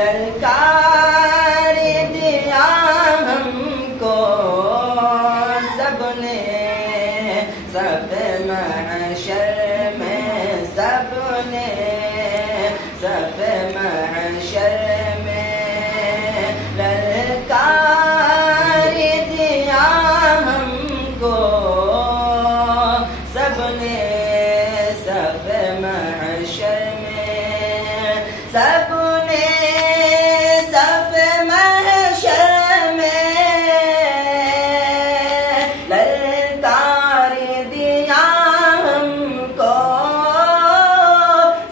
للکار دیا ہم کو سب نے صف محشر میں، سب نے صف محشر میں للکار دیا ہم کو سب نے صف محشر میں، سب نے صف محشر میں للکار دیا ہم کو،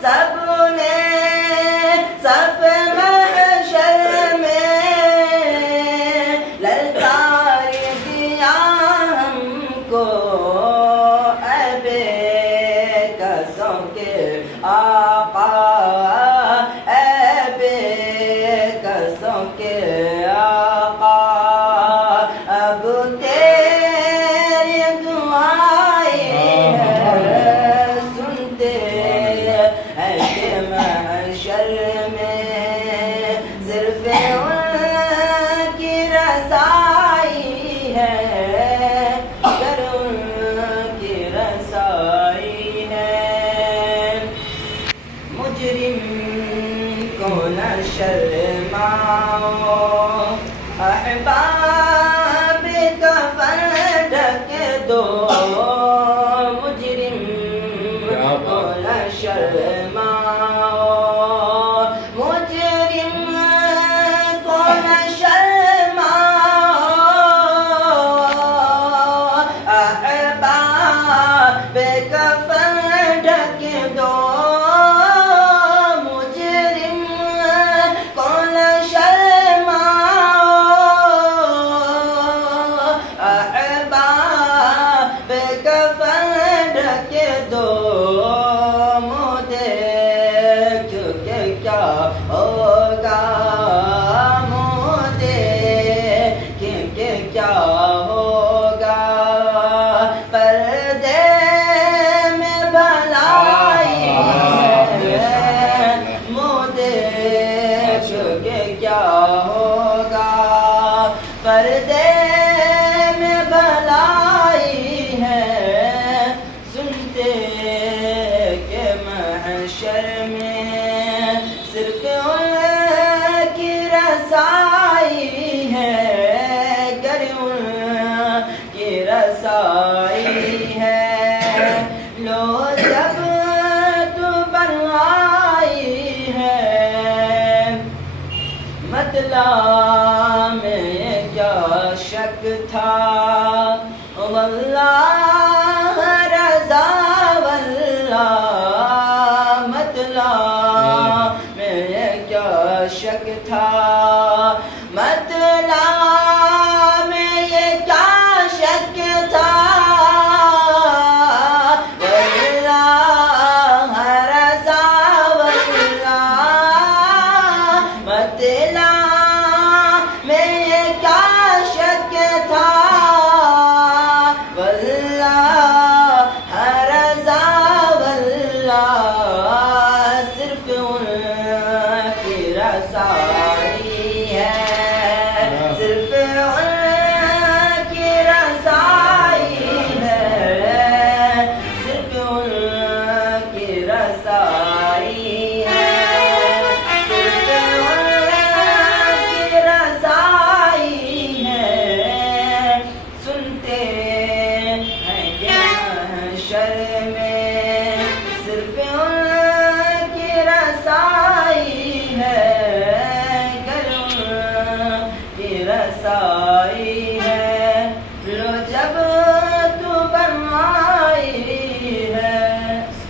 سب نے صف محشر میں للکار دیا ہم کو، اے بے کسوں کے آقا، اے بے کسوں کے آقا، اب تیری دعائیں ہیں سنتے ہیں کہ محشر میں صرف ان کی رسائی ہے، گر ان کی رسائی ہے۔ مجرم کو نہ شرماؤ، احباب کا فن ڈھک دو، مجرم کو نہ شرماؤ، مجرم کو نہ شرماؤ، احباب کا فن ڈھک دو، مجرم کو نہ شرماؤ، احباب کا فن ڈھک دو، منہ دیکھ کے کیا ہوگا، منہ دیکھ کے کیا ہوگا، پردے میں بھلائی ہے، منہ دیکھ کے کیا ہوگا، پردے میں بھلائی ہے، سنتے کہ محشر میں صرف ان کی رسائی ہے، گر ان کی رسائی ہے، لو جب تو بنائی ہے، مطلع میں کیا شک تھا، واللہ رضا واللہ، مطلع میں کیا شک تھا، مطلع میں یہ کیا شک تھا، واللہ رضا واللہ، مطلع میں یہ کیا شک تھا، واللہ رضا واللہ، صرف ان کی رسائی ہے، صرف ان کی رسائی ہے، صرف ان کی رسائی ہے، صرف ان کی رسائی ہے، سنتے ہیں کہ محشر میں صرف ان کی رسائی ہے، گر ان کی رسائی ہے۔